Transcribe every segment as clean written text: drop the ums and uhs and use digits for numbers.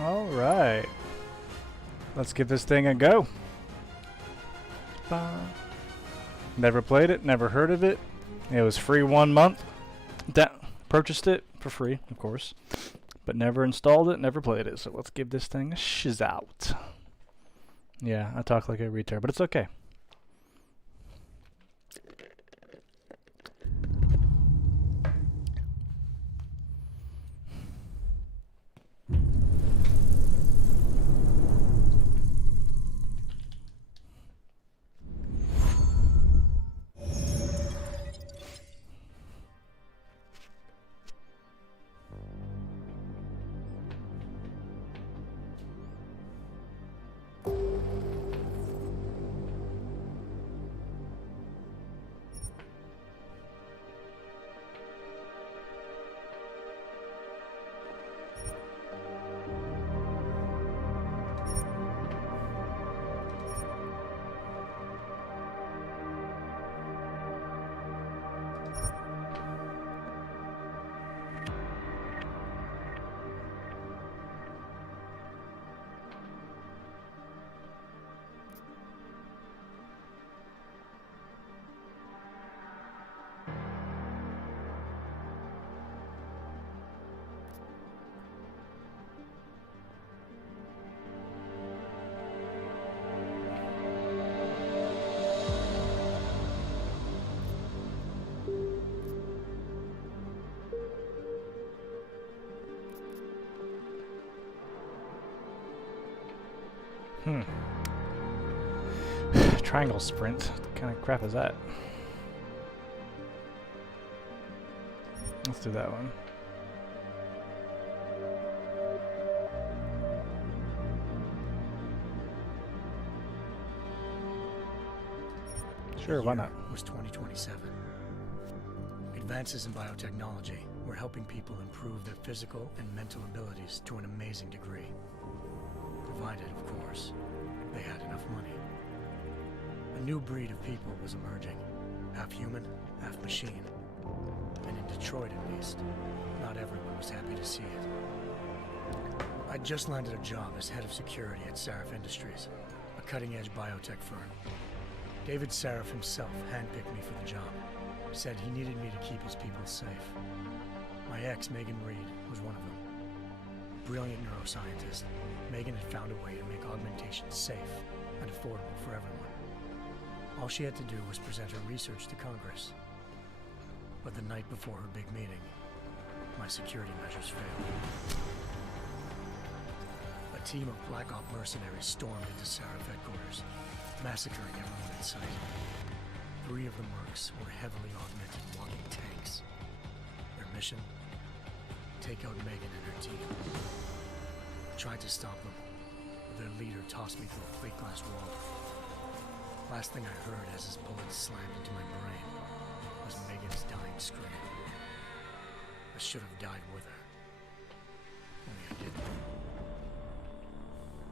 Alright. Let's give this thing a go. Never played it, never heard of it. It was free 1 month. Purchased it for free, of course. But never installed it, never played it. So let's give this thing a shiz out. Yeah, I talk like a retard, but it's okay. Triangle sprint. What kind of crap is that? Let's do that one. Sure, why not? It was 2027. Advances in biotechnology were helping people improve their physical and mental abilities to an amazing degree. Provided, of course, they had enough money. A new breed of people was emerging, half human, half machine. And in Detroit, at least, not everyone was happy to see it. I'd just landed a job as head of security at Sarif Industries, a cutting-edge biotech firm. David Sarif himself handpicked me for the job, said he needed me to keep his people safe. My ex, Megan Reed, was one of them. Brilliant neuroscientist, Megan had found a way to make augmentation safe and affordable for everyone. All she had to do was present her research to Congress. But the night before her big meeting, my security measures failed. A team of Black Op mercenaries stormed into Sarif headquarters, massacring everyone in sight. 3 of the mercs were heavily augmented walking tanks. Their mission? Take out Megan and her team. I tried to stop them, but their leader tossed me through a plate glass wall. Last thing I heard as his bullets slammed into my brain was Megan's dying scream. I should have died with her. Only I didn't.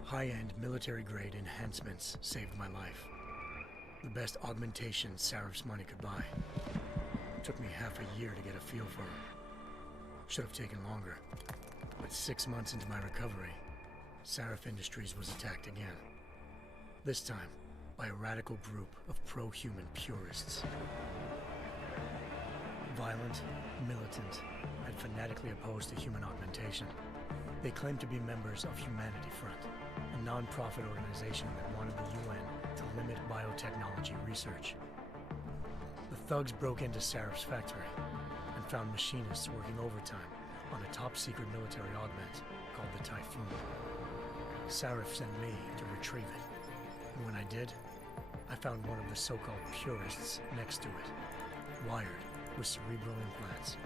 High-end military-grade enhancements saved my life. The best augmentation Sarif's money could buy. It took me half a year to get a feel for her. Should have taken longer. But 6 months into my recovery, Sarif Industries was attacked again. This time, by a radical group of pro-human purists. Violent, militant, and fanatically opposed to human augmentation. They claimed to be members of Humanity Front, a non-profit organization that wanted the UN to limit biotechnology research. The thugs broke into Sarif's factory and found machinists working overtime on a top-secret military augment called the Typhoon. Sarif sent me to retrieve it, and when I did, I found one of the so-called purists next to it, wired with cerebral implants,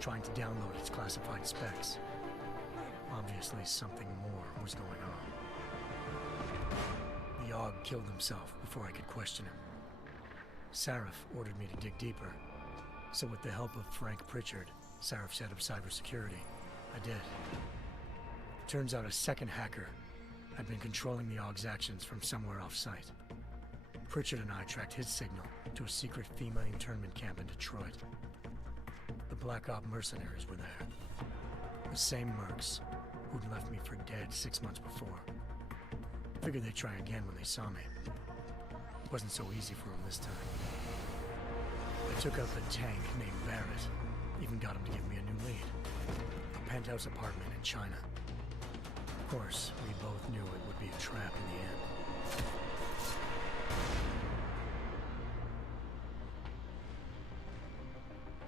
trying to download its classified specs. Obviously, something more was going on. The Aug killed himself before I could question him. Sarif ordered me to dig deeper, so with the help of Frank Pritchard, Sarif's head of cybersecurity, I did. Turns out a second hacker had been controlling the Aug's actions from somewhere off-site. Pritchard and I tracked his signal to a secret FEMA internment camp in Detroit. The Black Op mercenaries were there. The same mercs, who'd left me for dead 6 months before. Figured they'd try again when they saw me. It wasn't so easy for them this time. I took out the tank named Barrett, even got him to give me a new lead. A penthouse apartment in China. Of course, we both knew it would be a trap in the end.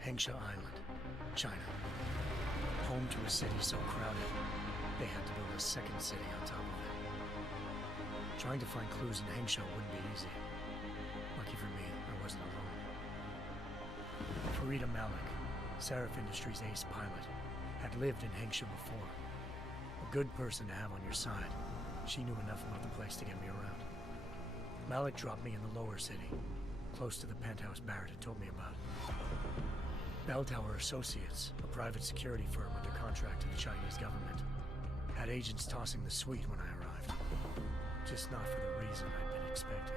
Hengsha Island, China. Home to a city so crowded, they had to build a second city on top of it. Trying to find clues in Hengsha wouldn't be easy. Lucky for me, I wasn't alone. Farida Malik, Sarif Industries' ace pilot, had lived in Hengsha before. A good person to have on your side. She knew enough about the place to get me around. Malik dropped me in the lower city, close to the penthouse Barrett had told me about. Bell Tower Associates, a private security firm under contract to the Chinese government, had agents tossing the suite when I arrived. Just not for the reason I'd been expecting.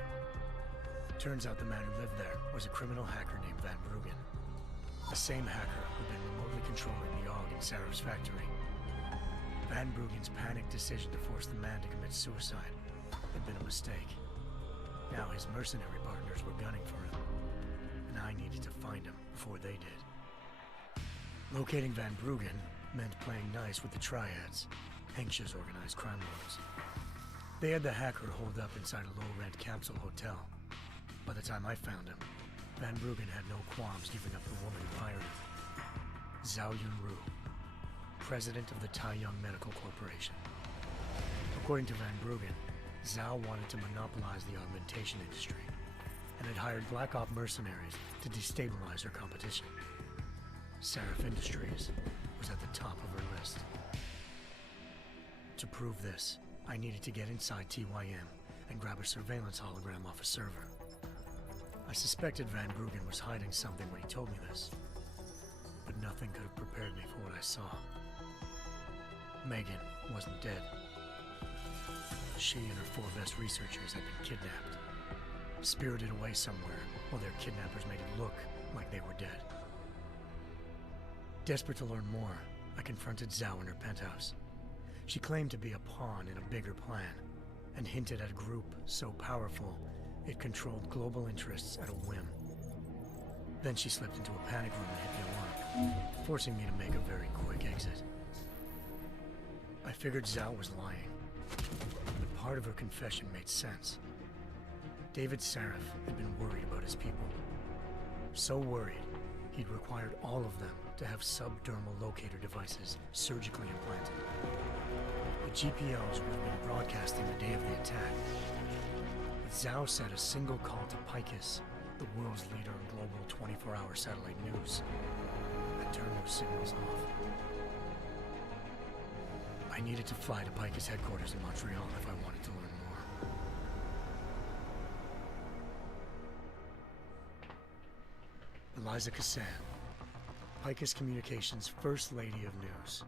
Turns out the man who lived there was a criminal hacker named Van Bruggen. The same hacker who'd been remotely controlling the AUG in Sarah's factory. Van Bruggen's panicked decision to force the man to commit suicide had been a mistake. Now his mercenary partners were gunning for him, and I needed to find him before they did. Locating Van Bruggen meant playing nice with the Triads, Hengsha's organized crime lords. They had the hacker holed up inside a low-rent capsule hotel. By the time I found him, Van Bruggen had no qualms giving up the woman who hired him. Zhao Yunru, president of the Taiyang Medical Corporation. According to Van Bruggen, Zhao wanted to monopolize the augmentation industry and had hired Black Op mercenaries to destabilize her competition. Sarif Industries was at the top of her list. To prove this, I needed to get inside TYM and grab a surveillance hologram off a server. I suspected Van Bruggen was hiding something when he told me this, but nothing could have prepared me for what I saw. Megan wasn't dead. She and her 4 best researchers had been kidnapped, spirited away somewhere while their kidnappers made it look like they were dead. Desperate to learn more, I confronted Zhao in her penthouse. She claimed to be a pawn in a bigger plan, and hinted at a group so powerful it controlled global interests at a whim. Then she slipped into a panic room and hit the alarm, forcing me to make a very quick exit. I figured Zhao was lying, but part of her confession made sense. David Sarif had been worried about his people. So worried, he'd required all of them to have subdermal locator devices surgically implanted. The GPOs would have been broadcasting the day of the attack. But Zhao said a single call to Picus, the world's leader in global 24-hour satellite news, had turned those signals off. I needed to fly to Picus headquarters in Montreal if I wanted to learn more. Eliza Cassan, Picus Communications' First Lady of News.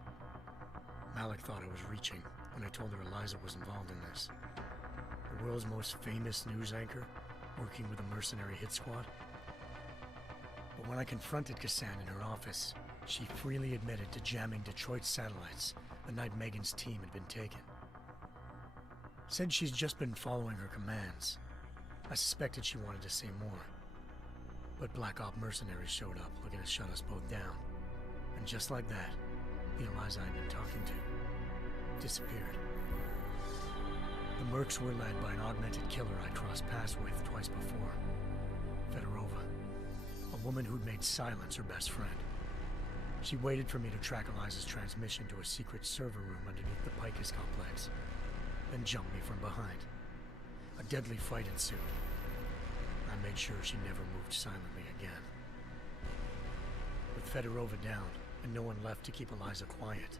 Malik thought I was reaching when I told her Eliza was involved in this. The world's most famous news anchor, working with a mercenary hit squad. But when I confronted Cassan in her office, she freely admitted to jamming Detroit satellites the night Megan's team had been taken. Said she's just been following her commands. I suspected she wanted to say more. But Black Op mercenaries showed up looking to shut us both down. And just like that, the Eliza I'd been talking to disappeared. The Mercs were led by an augmented killer I'd crossed paths with twice before. Fedorova, a woman who'd made silence her best friend. She waited for me to track Eliza's transmission to a secret server room underneath the Picus complex, then jumped me from behind. A deadly fight ensued. I made sure she never moved silently again. With Fedorova down and no one left to keep Eliza quiet,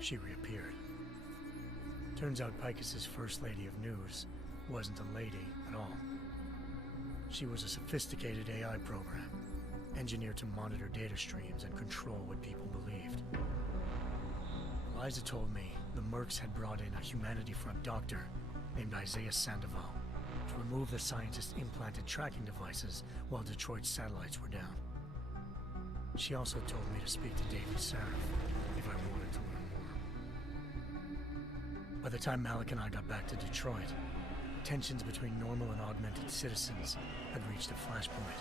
she reappeared. Turns out Picus's First Lady of News wasn't a lady at all. She was a sophisticated AI program, engineered to monitor data streams and control what people believed. Eliza told me the Mercs had brought in a Humanity Front doctor named Isaiah Sandoval to remove the scientist's implanted tracking devices while Detroit's satellites were down. She also told me to speak to David Sarif if I wanted to learn more. By the time Malik and I got back to Detroit, tensions between normal and augmented citizens had reached a flashpoint.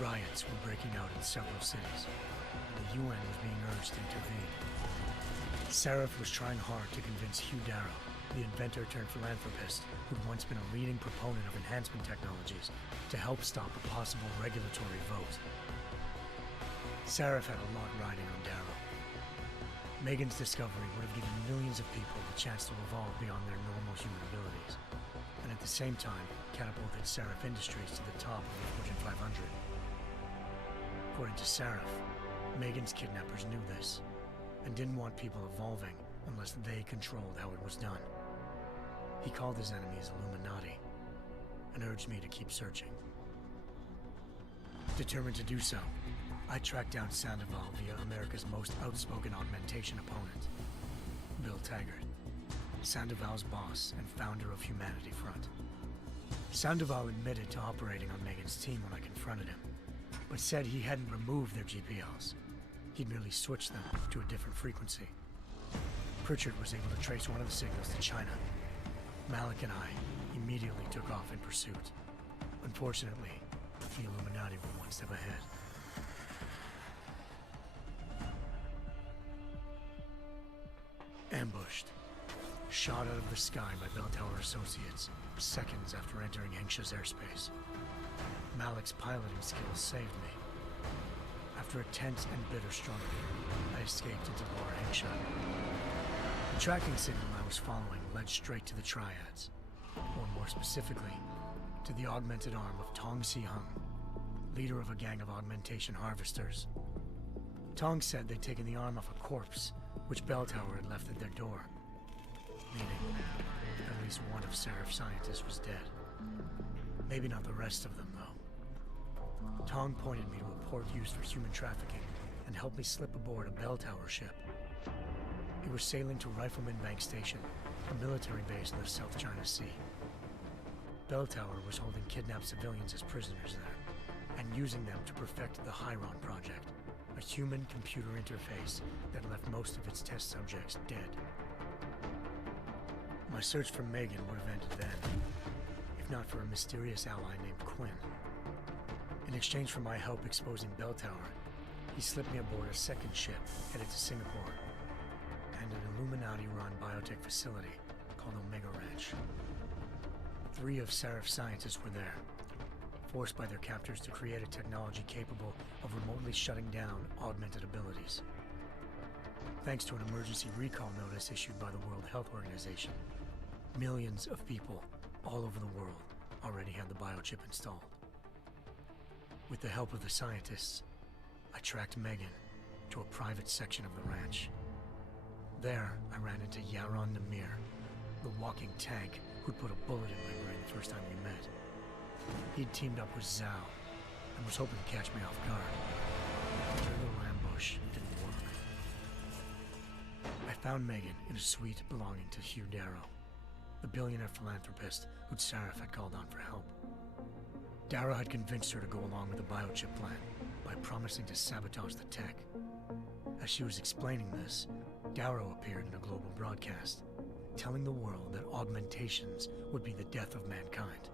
Riots were breaking out in several cities, and the UN was being urged to intervene. Seraph was trying hard to convince Hugh Darrow, the inventor-turned-philanthropist who'd once been a leading proponent of enhancement technologies, to help stop a possible regulatory vote. Seraph had a lot riding on Darrow. Megan's discovery would have given millions of people the chance to evolve beyond their normal human abilities, and at the same time catapulted Seraph Industries to the top of the Fortune 500. According to Seraph, Megan's kidnappers knew this, and didn't want people evolving unless they controlled how it was done. He called his enemies Illuminati, and urged me to keep searching. Determined to do so, I tracked down Sandoval via America's most outspoken augmentation opponent, Bill Taggart, Sandoval's boss and founder of Humanity Front. Sandoval admitted to operating on Megan's team when I confronted him, but said he hadn't removed their GPLs. He'd merely switched them to a different frequency. Pritchard was able to trace one of the signals to China. Malik and I immediately took off in pursuit. Unfortunately, the Illuminati were one step ahead. Ambushed. Shot out of the sky by Bell Tower Associates, seconds after entering Hengsha's airspace. Malik's piloting skills saved me. After a tense and bitter struggle, I escaped into Lower Hengsha. The tracking signal I was following led straight to the Triads, or more specifically, to the augmented arm of Tong Si-hung, leader of a gang of augmentation harvesters. Tong said they'd taken the arm off a corpse, which Bell Tower had left at their door, meaning at least one of Seraph's scientists was dead. Maybe not the rest of them, though. Tong pointed me to a port used for human trafficking and helped me slip aboard a Bell Tower ship. It was sailing to Rifleman Bank Station, a military base in the South China Sea. Bell Tower was holding kidnapped civilians as prisoners there, and using them to perfect the Hyron Project, a human-computer interface that left most of its test subjects dead. My search for Megan would have ended then, if not for a mysterious ally named Quinn. In exchange for my help exposing Bell Tower, he slipped me aboard a second ship headed to Singapore, and an Illuminati-run biotech facility called Omega Ranch. 3 of Seraph's scientists were there, forced by their captors to create a technology capable of remotely shutting down augmented abilities. Thanks to an emergency recall notice issued by the World Health Organization, millions of people all over the world already had the biochip installed. With the help of the scientists, I tracked Megan to a private section of the ranch. There, I ran into Yaron Namir, the walking tank who'd put a bullet in my brain the first time we met. He'd teamed up with Zhao and was hoping to catch me off guard. But their little ambush didn't work. I found Megan in a suite belonging to Hugh Darrow, the billionaire philanthropist who'd Seraph had called on for help. Darrow had convinced her to go along with the biochip plan by promising to sabotage the tech. As she was explaining this, Darrow appeared in a global broadcast, telling the world that augmentations would be the death of mankind.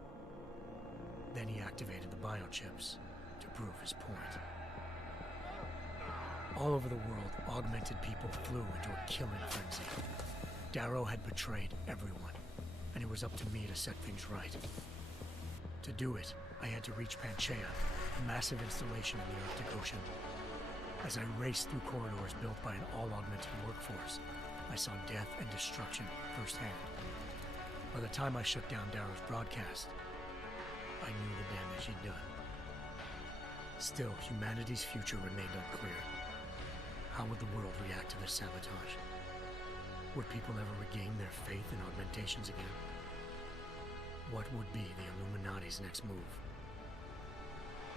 Then he activated the biochips to prove his point. All over the world, augmented people flew into a killing frenzy. Darrow had betrayed everyone, and it was up to me to set things right. To do it, I had to reach Panchaea, a massive installation in the Arctic Ocean. As I raced through corridors built by an all-augmented workforce, I saw death and destruction firsthand. By the time I shut down Darrow's broadcast, I knew the damage he'd done. Still, humanity's future remained unclear. How would the world react to this sabotage? Would people ever regain their faith in augmentations again? What would be the Illuminati's next move?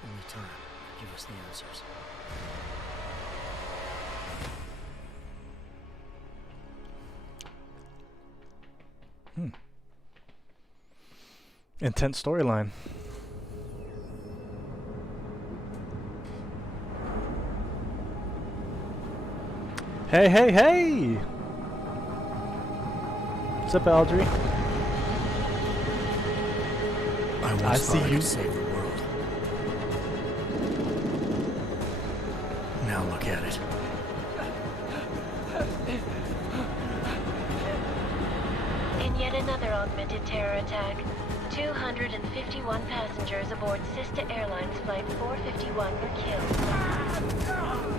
Only time could give us the answers. Intense storyline. Hey, hey, hey! What's up, Aldry? I I once see thought I you. could save the world. Now look at it. In yet another augmented terror attack, 251 passengers aboard Sister Airlines Flight 451 were killed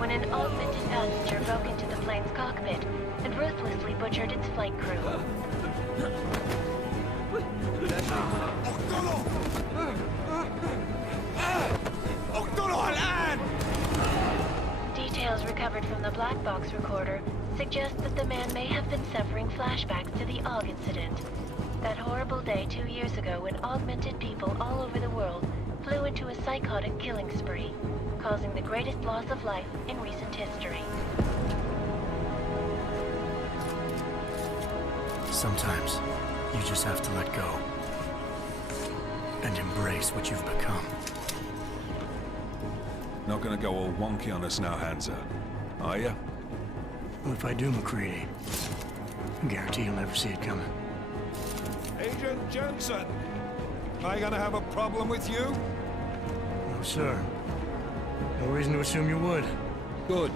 when an augmented passenger broke into the plane's cockpit and ruthlessly butchered its flight crew. Details recovered from the black box recorder suggest that the man may have been suffering flashbacks to the AUG incident. That horrible day 2 years ago when augmented people all over the world flew into a psychotic killing spree, causing the greatest loss of life in recent history. Sometimes, you just have to let go. And embrace what you've become. Not gonna go all wonky on us now, Hansa, are you? Well, if I do, McCready, I guarantee you'll never see it coming. Agent Jensen! Am I gonna have a problem with you? No, sir. No reason to assume you would. Good,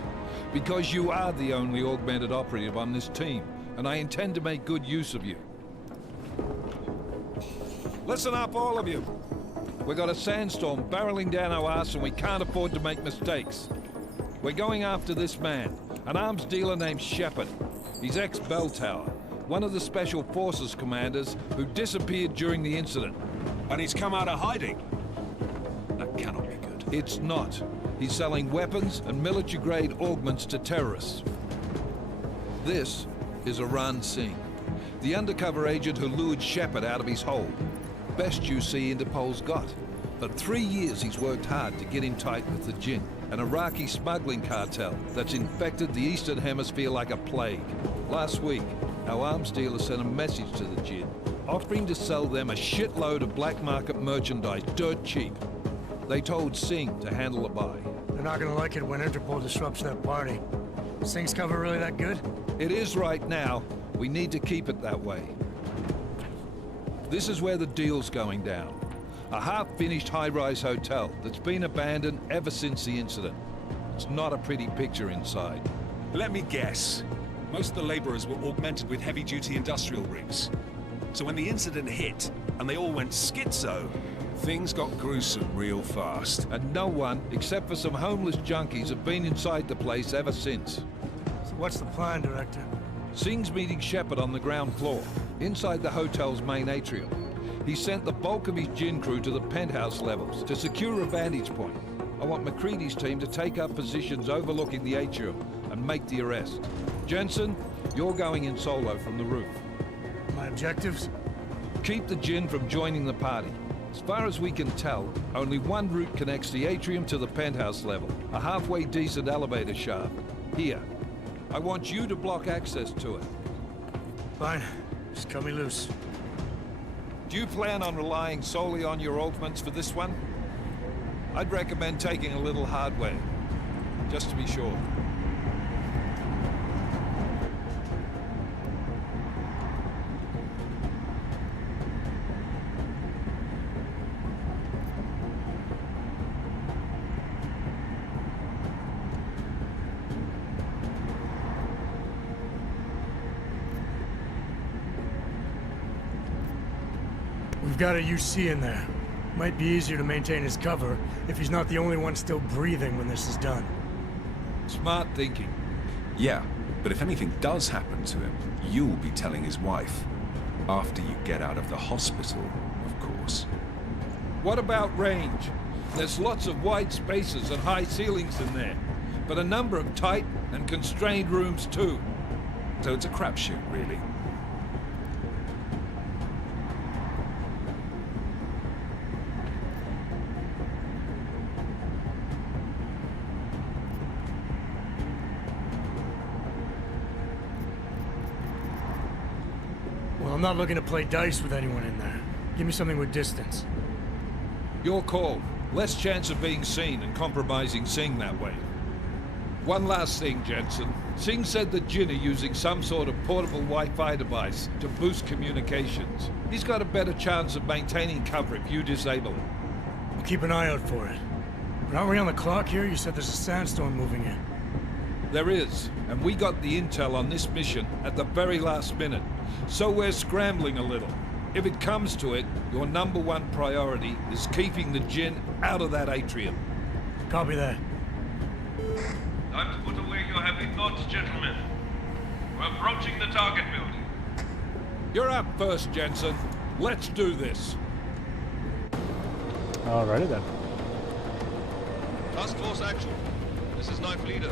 because you are the only augmented operative on this team, and I intend to make good use of you. Listen up, all of you. We got a sandstorm barreling down our ass and we can't afford to make mistakes. We're going after this man, an arms dealer named Shepard. He's ex-Bell Tower, one of the Special Forces commanders who disappeared during the incident. And he's come out of hiding. That cannot be good. It's not. He's selling weapons and military-grade augments to terrorists. This is Iran Singh, the undercover agent who lured Shepard out of his hole. Best you see Interpol's got. For 3 years he's worked hard to get in tight with the Jinn, an Iraqi smuggling cartel that's infected the Eastern Hemisphere like a plague. Last week, our arms dealer sent a message to the Jinn, offering to sell them a shitload of black market merchandise dirt cheap. They told Singh to handle the buy. They're not gonna like it when Interpol disrupts their party. Singh's cover really that good? It is right now. We need to keep it that way. This is where the deal's going down. A half-finished high-rise hotel that's been abandoned ever since the incident. It's not a pretty picture inside. Let me guess. Most of the laborers were augmented with heavy-duty industrial rigs. So when the incident hit, and they all went schizo, things got gruesome real fast. And no one, except for some homeless junkies, have been inside the place ever since. So what's the plan, Director? Singh's meeting Shepard on the ground floor, inside the hotel's main atrium. He sent the bulk of his Jinn crew to the penthouse levels to secure a vantage point. I want McCready's team to take up positions overlooking the atrium and make the arrest. Jensen, you're going in solo from the roof. My objectives? Keep the Jinn from joining the party. As far as we can tell, only one route connects the atrium to the penthouse level, a halfway decent elevator shaft. Here. I want you to block access to it. Fine. Just cut me loose. Do you plan on relying solely on your augments for this one? I'd recommend taking a little hardware, just to be sure. We've got a UC in there. Might be easier to maintain his cover if he's not the only one still breathing when this is done. Smart thinking. Yeah, but if anything does happen to him, you'll be telling his wife. After you get out of the hospital, of course. What about range? There's lots of wide spaces and high ceilings in there, but a number of tight and constrained rooms too. So it's a crapshoot, really. Well, I'm not looking to play dice with anyone in there. Give me something with distance. Your call. Less chance of being seen and compromising Singh that way. One last thing, Jensen. Singh said the Jinn are using some sort of portable Wi-Fi device to boost communications. He's got a better chance of maintaining cover if you disable it. We'll keep an eye out for it. But aren't we on the clock here? You said there's a sandstorm moving in. There is, and we got the intel on this mission at the very last minute. So we're scrambling a little. If it comes to it, your #1 priority is keeping the Jinn out of that atrium. Copy that. Time to put away your heavy thoughts, gentlemen. We're approaching the target building. You're up first, Jensen. Let's do this. Alrighty then. Task Force action. This is Knife Leader.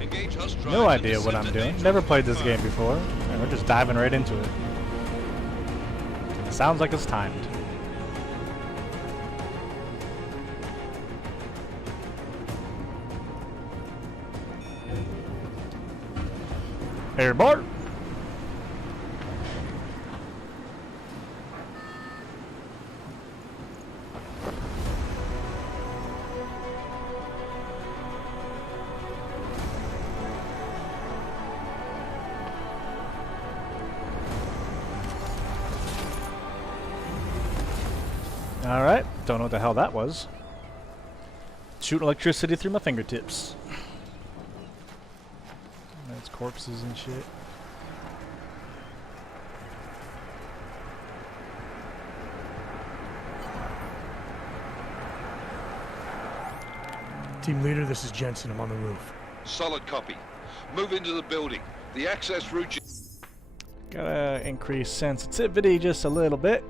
Engage Hush drive. No idea what I'm doing. Never played this game before, and we're just diving right into it. Sounds like it's timed. Hey, Bart. Alright, don't know what the hell that was. Shooting electricity through my fingertips. That's corpses and shit. Team leader, this is Jensen. I'm on the roof. Solid copy. Move into the building. The access route... Gotta increase sensitivity just a little bit.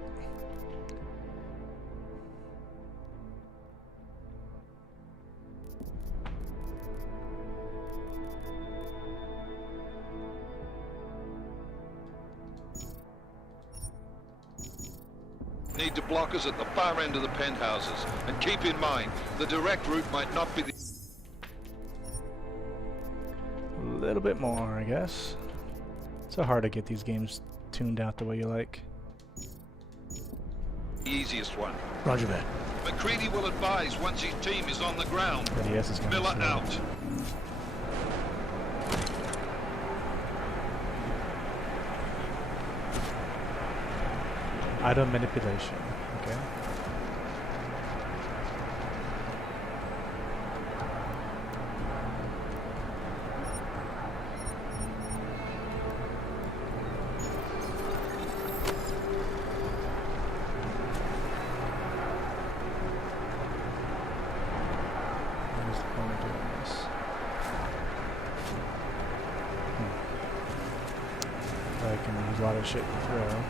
Need to block us at the far end of the penthouses. And keep in mind, the direct route might not be the... A little bit more, I guess. It's so hard to get these games tuned out the way you like. easiest one. Roger that. McCready will advise once his team is on the ground. But yes, it's kind of Miller slow. out. Item manipulation. Okay. What is the point of doing this? I can use a lot of shit to throw.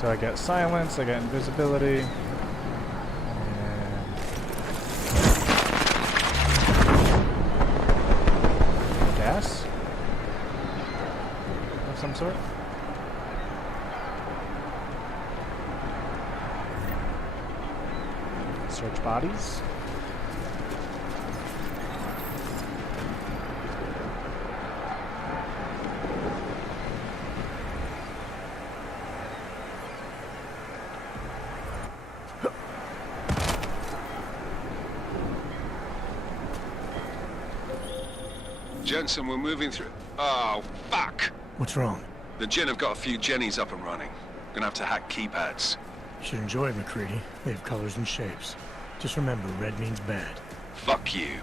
So I get silence, I get invisibility, and gas of some sort. Search bodies. Jensen, we're moving through... Oh, fuck! What's wrong? The Jinn have got a few Jennies up and running. Gonna have to hack keypads. You should enjoy it, McCready. They have colors and shapes. Just remember, red means bad. Fuck you.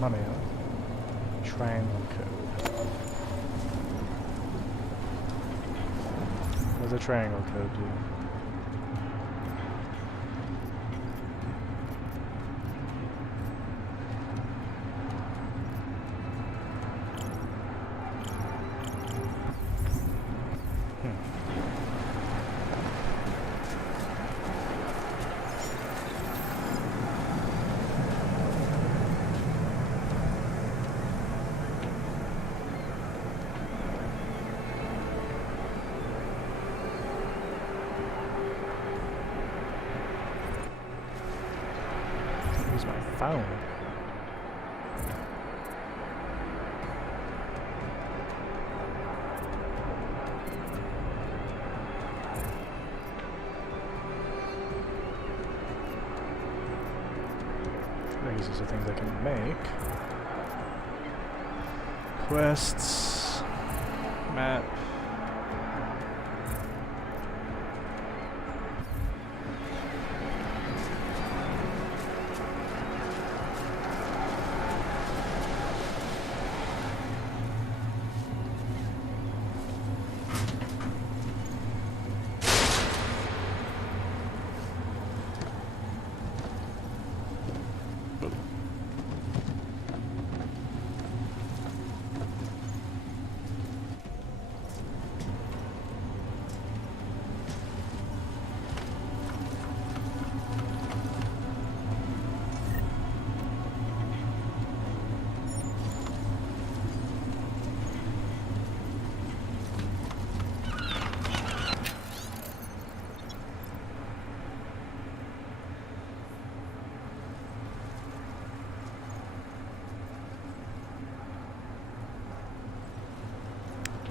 Money, triangle code. What does a triangle code do? phone. These are things I can make. Quests. Map.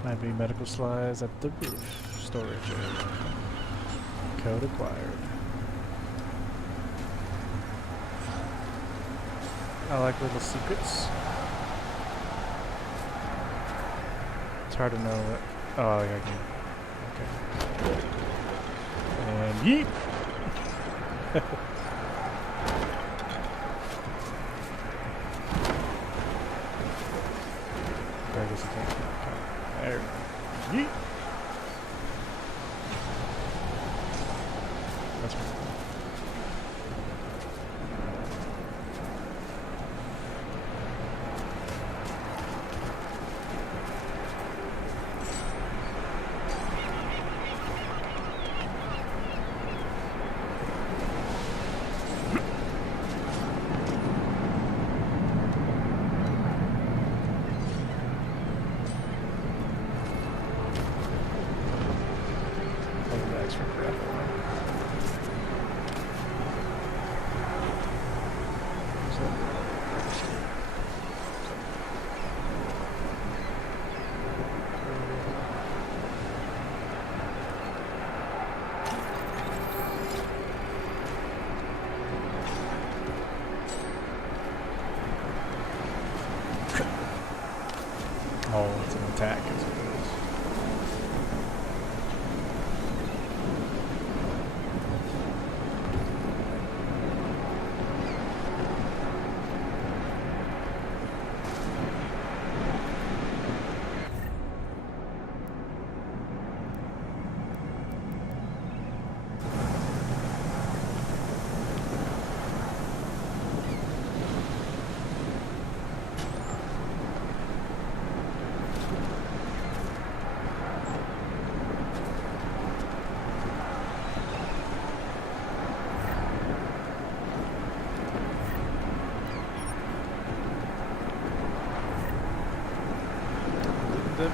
Might be medical supplies at the roof. Storage area. Code acquired. I like little secrets. It's hard to know what. Oh, I got you. Okay. And yeet! I guess I can't. There. Yeet. That's right. Oh, it's an attack, is what it is.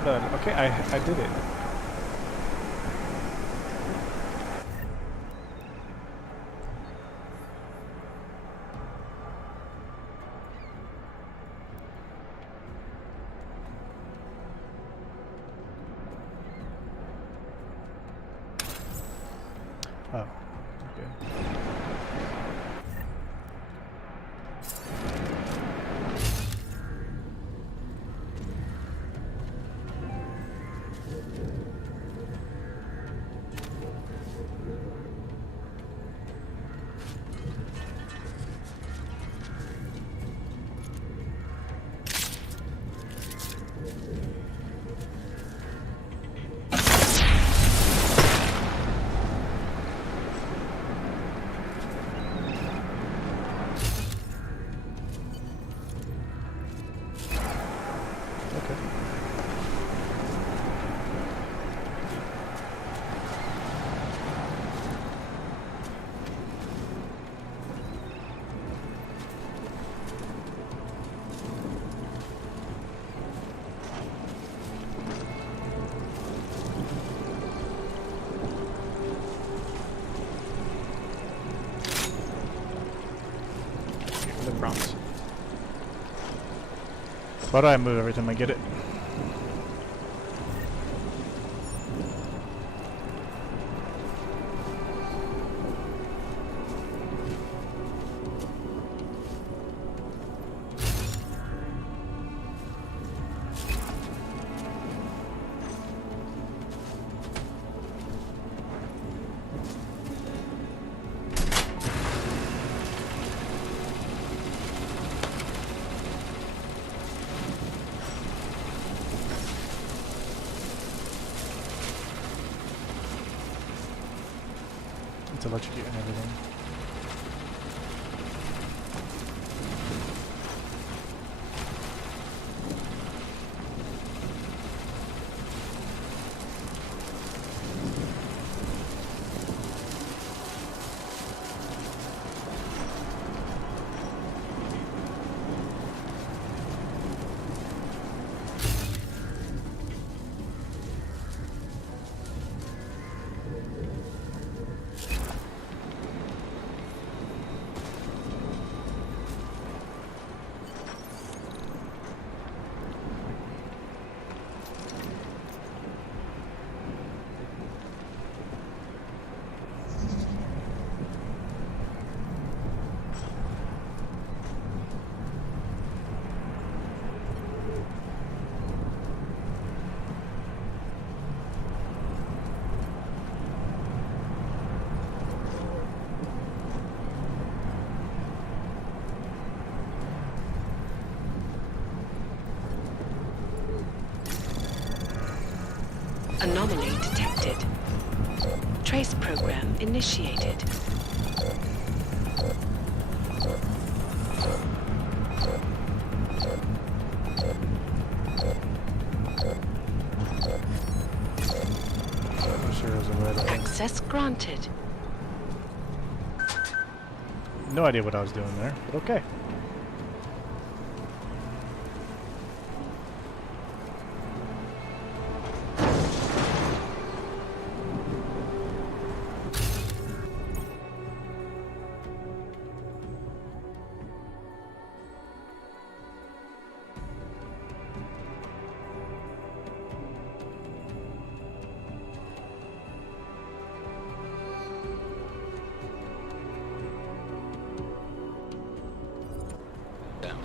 But okay, I did it. Oh, okay. I promise. But I move every time I get it. It's electrocute and everything. Anomaly detected. Trace program initiated. I'm sure there's a way to... Access granted. No idea what I was doing there, but okay.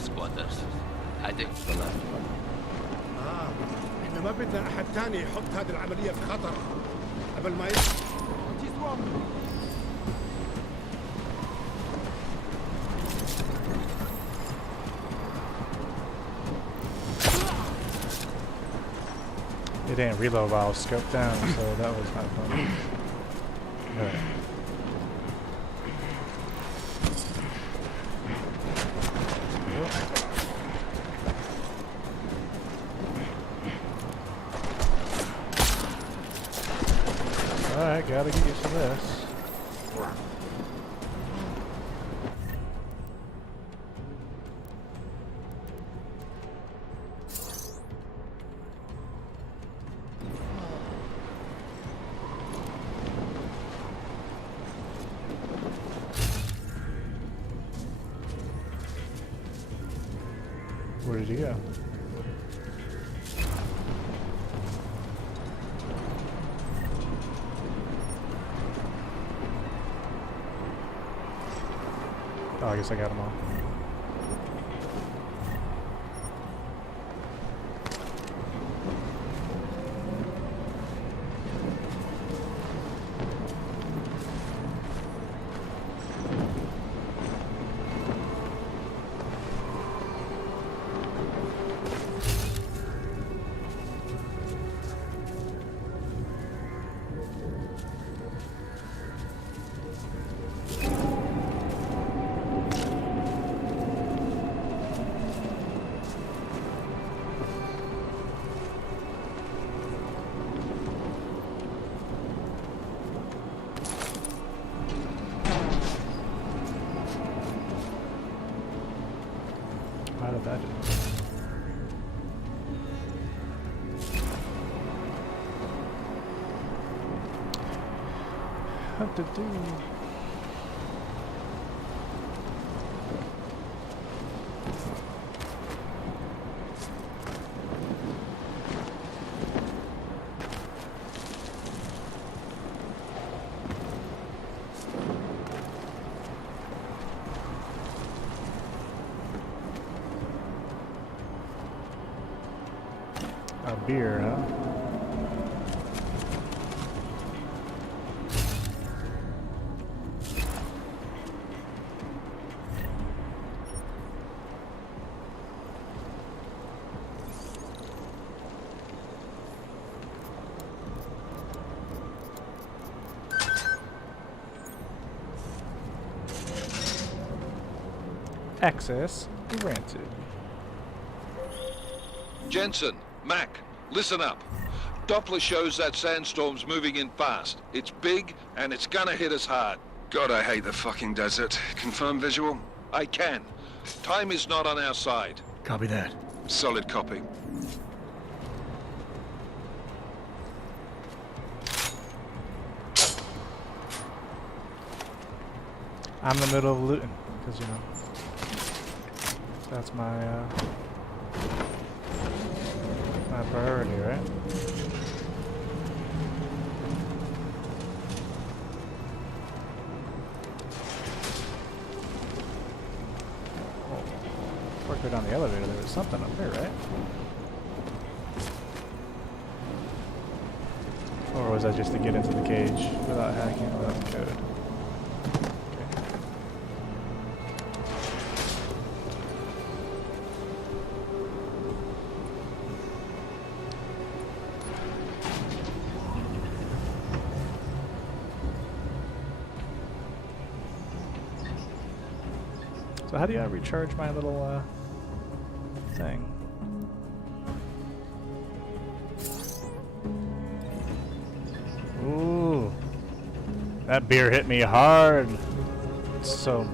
squatters. I think it's the last one. احنا ما بدنا احد تاني يحط هذه العملية في خطر قبل ما It didn't reload while I was scoped down, so that was not fun. Alright. Alright, gotta get used to this. Where did he go? Oh, I guess I got them all. How did that do? What to do? A beer, huh? Access granted. Jensen, Mac, listen up. Doppler shows that sandstorm's moving in fast. It's big, and it's gonna hit us hard. God, I hate the fucking desert. Confirm visual? I can. Time is not on our side. Copy that. Solid copy. I'm in the middle of looting, because, you know, that's my priority, right? Oh, before I go down the elevator, there was something up there, right? Or was that just to get into the cage without hacking, without the code? So how do I recharge my little thing? Ooh, that beer hit me hard. So,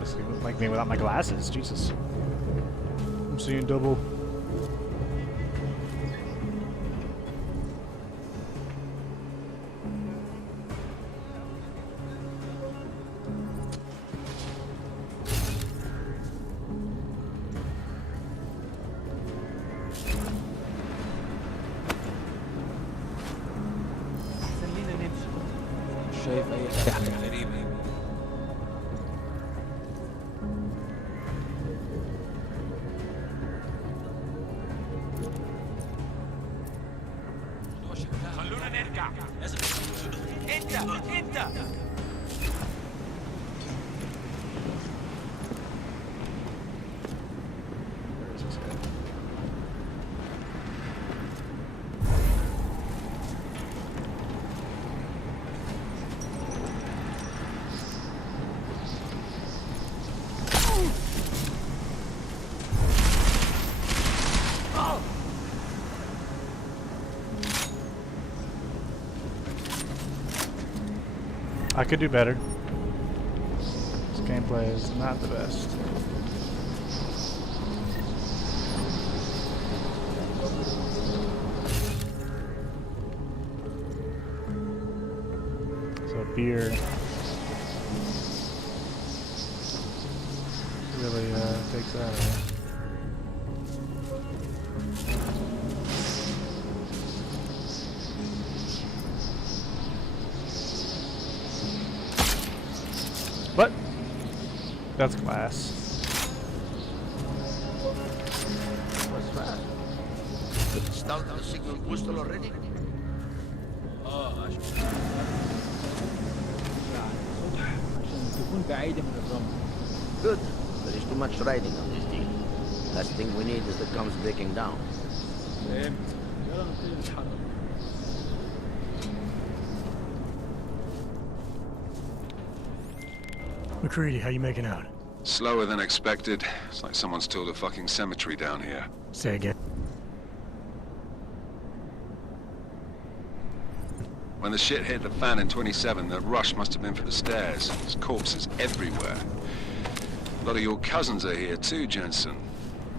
this is like me without my glasses. Jesus, I'm seeing double. I could do better. This gameplay is not the best. So beer really takes that away. But that's glass. What's that? Start the signal booster already? Good. There is too much riding on this deal. Last thing we need is the comms breaking down. McCready, how you making out? Slower than expected. It's like someone's tilled a fucking cemetery down here. Say again. When the shit hit the fan in 27, the rush must have been for the stairs. There's corpses everywhere. A lot of your cousins are here too, Jensen.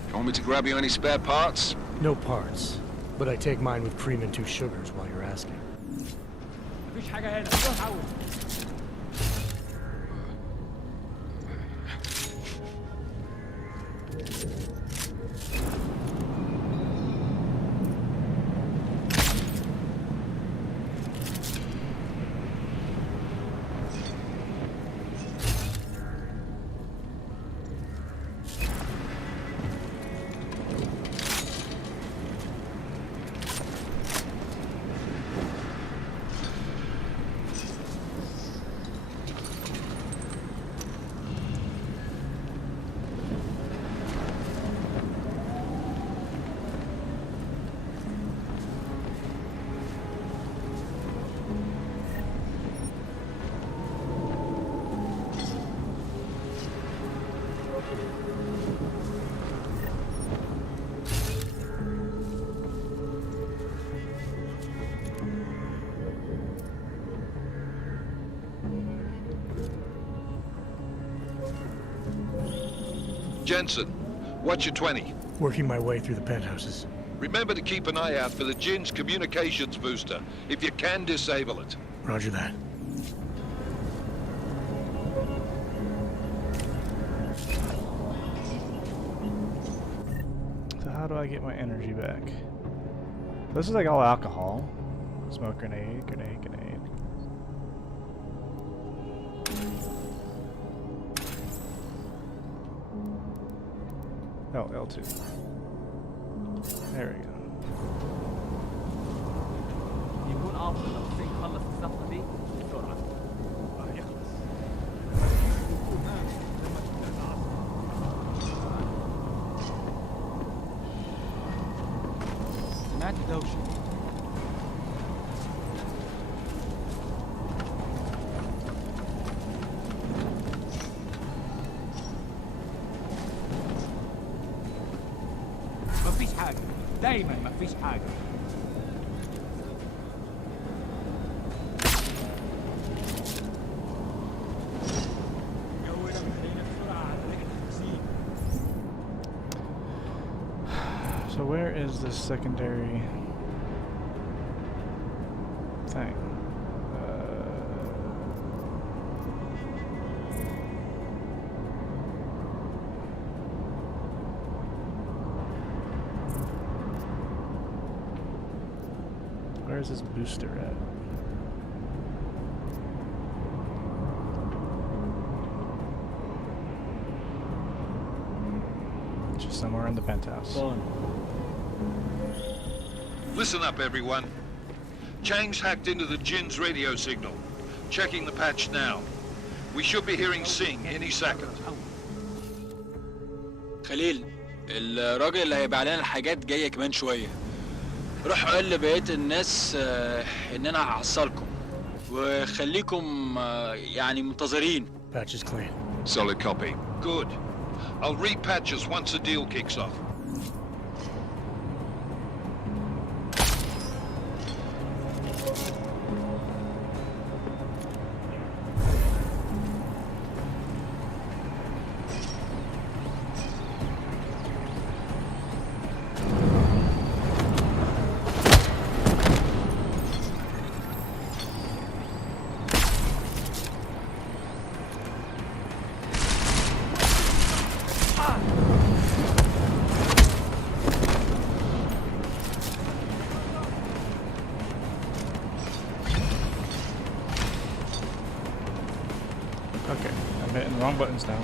You want me to grab you any spare parts? No parts, but I take mine with cream and 2 sugars while you're asking. Jensen, what's your 20? Working my way through the penthouses. Remember to keep an eye out for the Jinn's communications booster. If you can, disable it. Roger that. So how do I get my energy back? This is like all alcohol. Smoke grenade, grenade, grenade. Oh, L2. There we go. يكون افضل لما شيء يخلص الصفقه دي بسرعه. راح يخلص. سمعت دوشه. ما فيش حاجه. دايما ما فيش حاجه. So where is this secondary thing? Where is this booster at? Just somewhere in the penthouse. Listen up, everyone. Chang's hacked into the Jinn's radio signal. Checking the patch now. We should be hearing Singh any second. خليل، الراجل اللي هيبيع لنا الحاجات جاية كمان شوية. روح قول لبقية الناس إن أنا هحصلكم وخليكم يعني منتظرين. Patch is clean. Solid copy. Good. I'll repatch us once the deal kicks off. Okay, I'm hitting the wrong buttons now.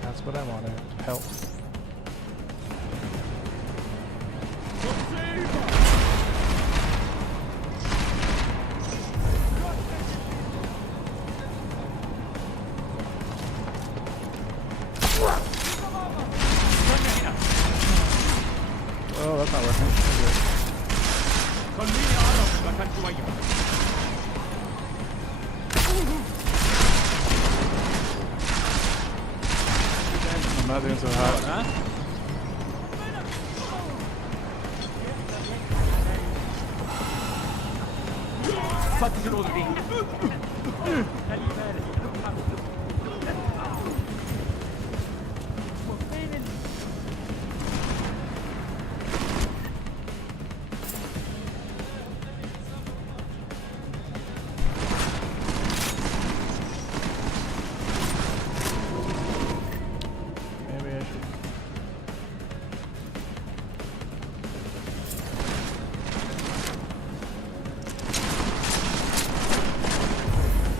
That's what I wanted. Help. Oh, that's not working. خليني اعرف مكان شويه. I'm not doing so hot. فتش الأوضة دي. خلي بالك. Maybe I should.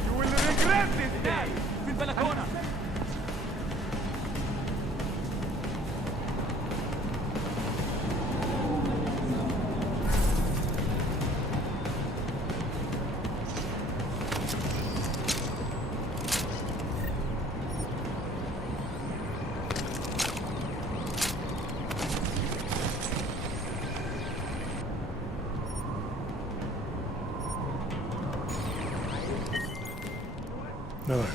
You will regret this day. في البلكونة. Miller,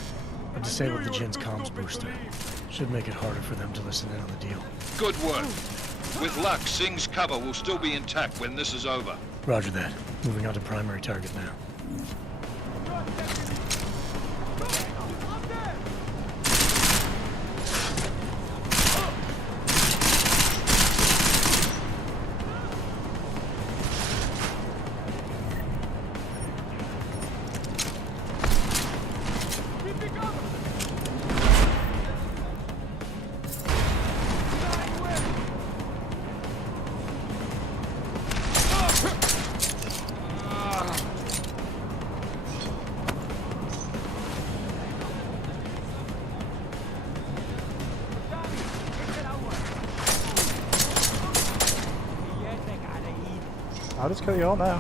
I disabled the Jinn's comms booster. Should make it harder for them to listen in on the deal. Good work. With luck, Singh's cover will still be intact when this is over. Roger that. Moving on to primary target now. I'll just kill you all now.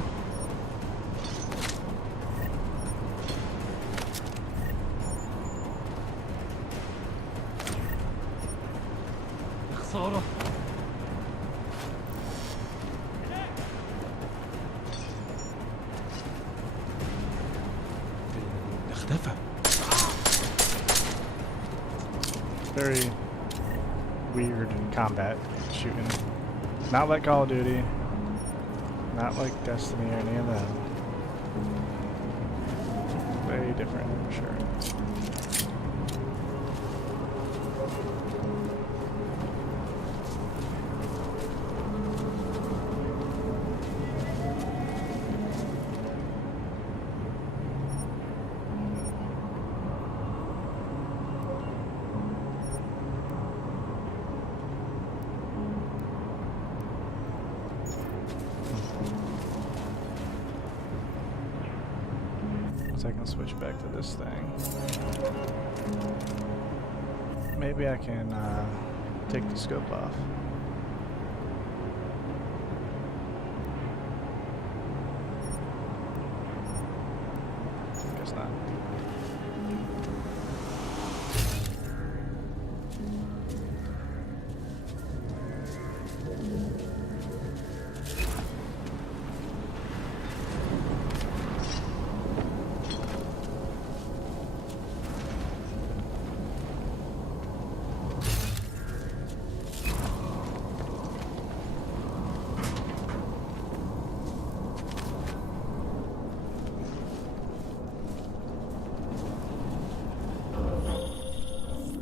Very weird in combat shooting. Not like Call of Duty. Not like Destiny or any of that. Very different for sure. I can switch back to this thing. Maybe I can take the scope off. Guess not.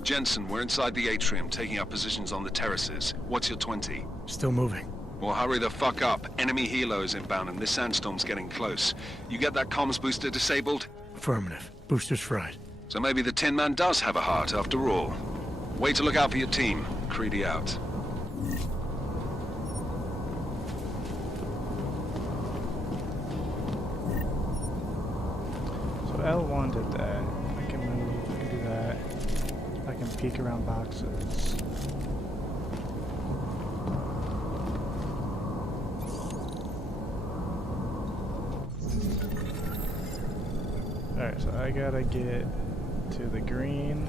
Jensen, we're inside the atrium, taking up positions on the terraces. What's your 20? Still moving. Well, hurry the fuck up. Enemy helos inbound and this sandstorm's getting close. You get that comms booster disabled? Affirmative. Booster's fried. So maybe the Tin Man does have a heart after all. Way to look out for your team. Creedy out. So L1 did that. I can move, I can do that. I can peek around boxes. Alright, so I gotta get to the green,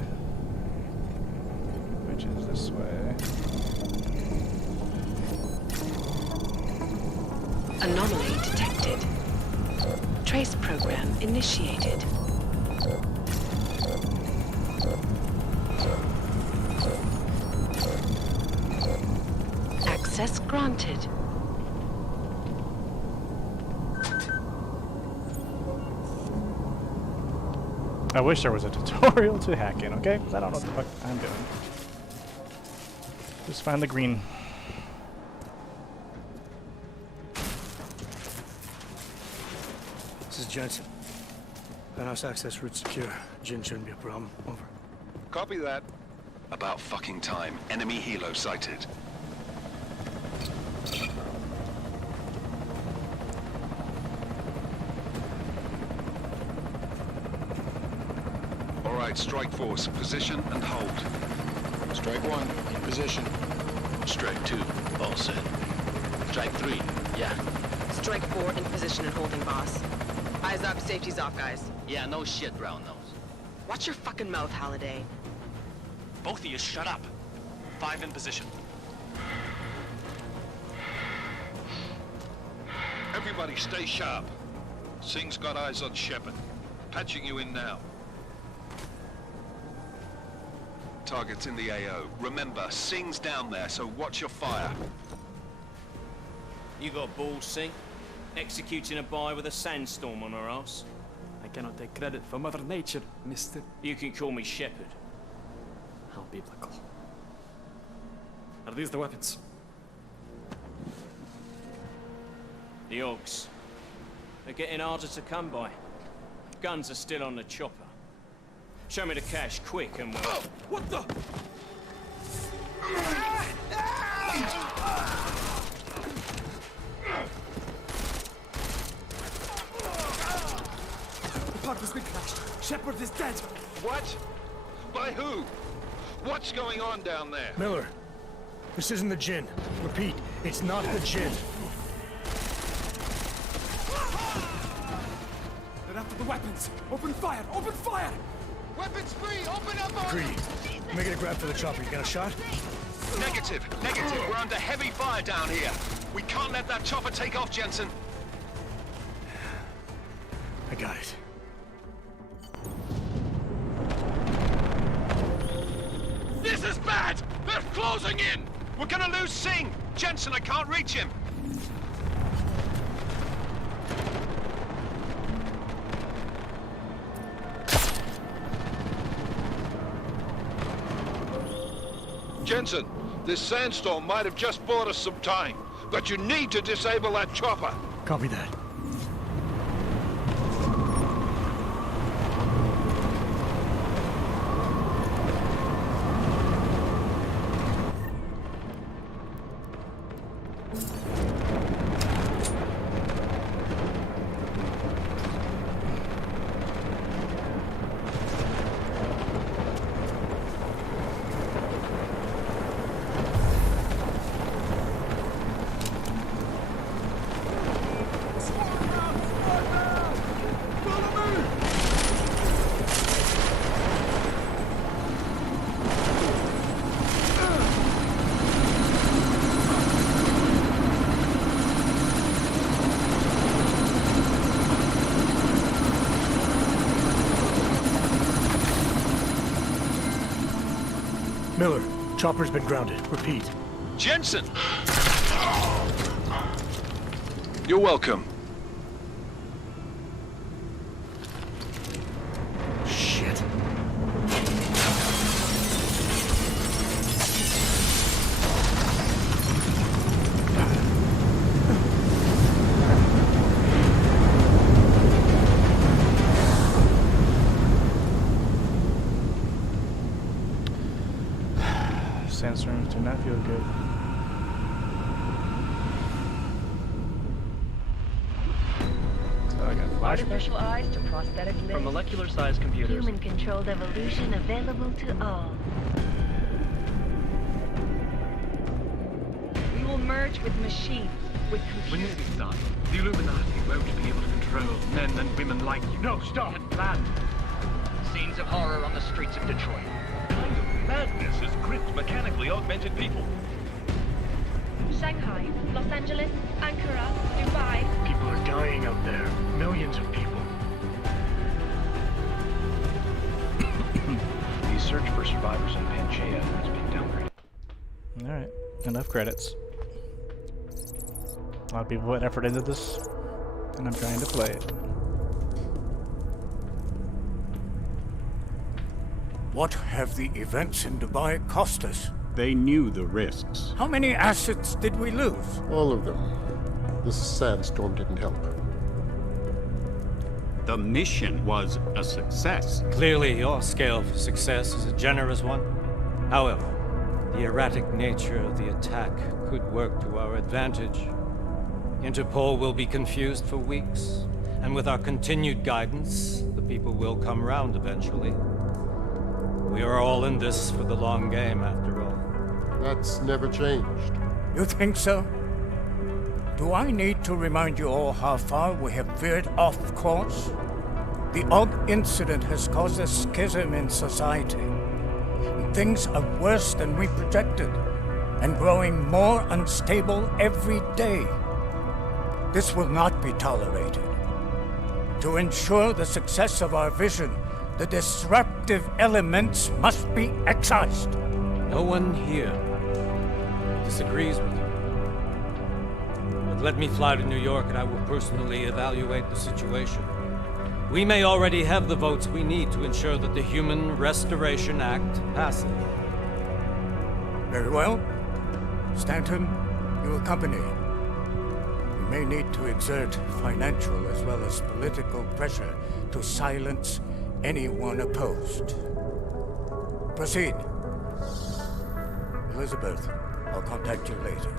which is this way. Anomaly detected. Trace program initiated. Access granted. I wish there was a tutorial to hack in, okay? Because I don't know what the fuck I'm doing. Just find the green. This is Jensen. Penthouse access route secure. Jin shouldn't be a problem. Over. Copy that. About fucking time. Enemy helo sighted. Alright, strike force. Position and hold. Strike 1, in position. Strike 2, all set. Strike 3, yeah. Strike 4 in position and holding, boss. Eyes up, safety's off, guys. Yeah, no shit, brown nose. Watch your fucking mouth, Halliday. Both of you shut up. 5 in position. Everybody stay sharp. Singh's got eyes on Shepard. Patching you in now. Target's in the AO. Remember, Singh's down there, so watch your fire. You got balls, Singh? Executing a buy with a sandstorm on our ass? I cannot take credit for Mother Nature, mister. You can call me Shepard. How biblical. Are these the weapons? The Ogs. They're getting harder to come by. Guns are still on the chopper. Show me the cash, quick, and we'll... Oh, what the? The part was clashed. Shepard is dead. What? By who? What's going on down there? Miller, this isn't the Jinn. Repeat, it's not the Jinn. The weapons! Open fire! Open fire! Weapons free! Open up on Greedy. Make it a grab for the chopper. You got a shot? Negative. We're under heavy fire down here. We can't let that chopper take off, Jensen. I got it. This is bad! They're closing in! We're gonna lose Singh! Jensen, I can't reach him! Jensen, this sandstorm might have just bought us some time, but you need to disable that chopper. Copy that. Miller, chopper's been grounded. Repeat. Jensen! You're welcome. Shit. Sandstorms do not feel good. So I got Artificial eyes to prosthetic limbs. From molecular-sized computers. Human-controlled evolution available to all. We will merge with machines, with When computers. this is done, the Illuminati won't be able to control men and women like you. No, stop! We had planned. Scenes of horror on the streets of Detroit. Kind of madness has gripped mechanically augmented people. Shanghai, Los Angeles, Ankara, Dubai. People are dying out there. Millions of people. The search for survivors in Pangaea has been downgraded. Alright, enough credits. A lot of people put effort into this, and I'm trying to play it. What have the events in Dubai cost us? They knew the risks. How many assets did we lose? All of them. This sandstorm didn't help. The mission was a success. Clearly, your scale for success is a generous one. However, the erratic nature of the attack could work to our advantage. Interpol will be confused for weeks, and with our continued guidance, the people will come round eventually. We are all in this for the long game, after all. That's never changed. You think so? Do I need to remind you all how far we have veered off course? The Og incident has caused a schism in society. Things are worse than we projected, and growing more unstable every day. This will not be tolerated. To ensure the success of our vision, the disruptive elements must be excised. No one here disagrees with you. But let me fly to New York and I will personally evaluate the situation. We may already have the votes we need to ensure that the Human Restoration Act passes. Very well. Stanton, you accompany. We may need to exert financial as well as political pressure to silence anyone opposed. Proceed. Elizabeth, I'll contact you later.